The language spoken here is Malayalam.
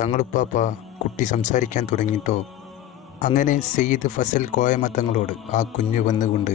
തങ്ങളുപ്പാപ്പ കുട്ടി സംസാരിക്കാൻ തുടങ്ങിയിട്ടോ അങ്ങനെ സെയ്ദ് ഫസൽ കോയമ തങ്ങളോട് ആ കുഞ്ഞു വന്നുകൊണ്ട്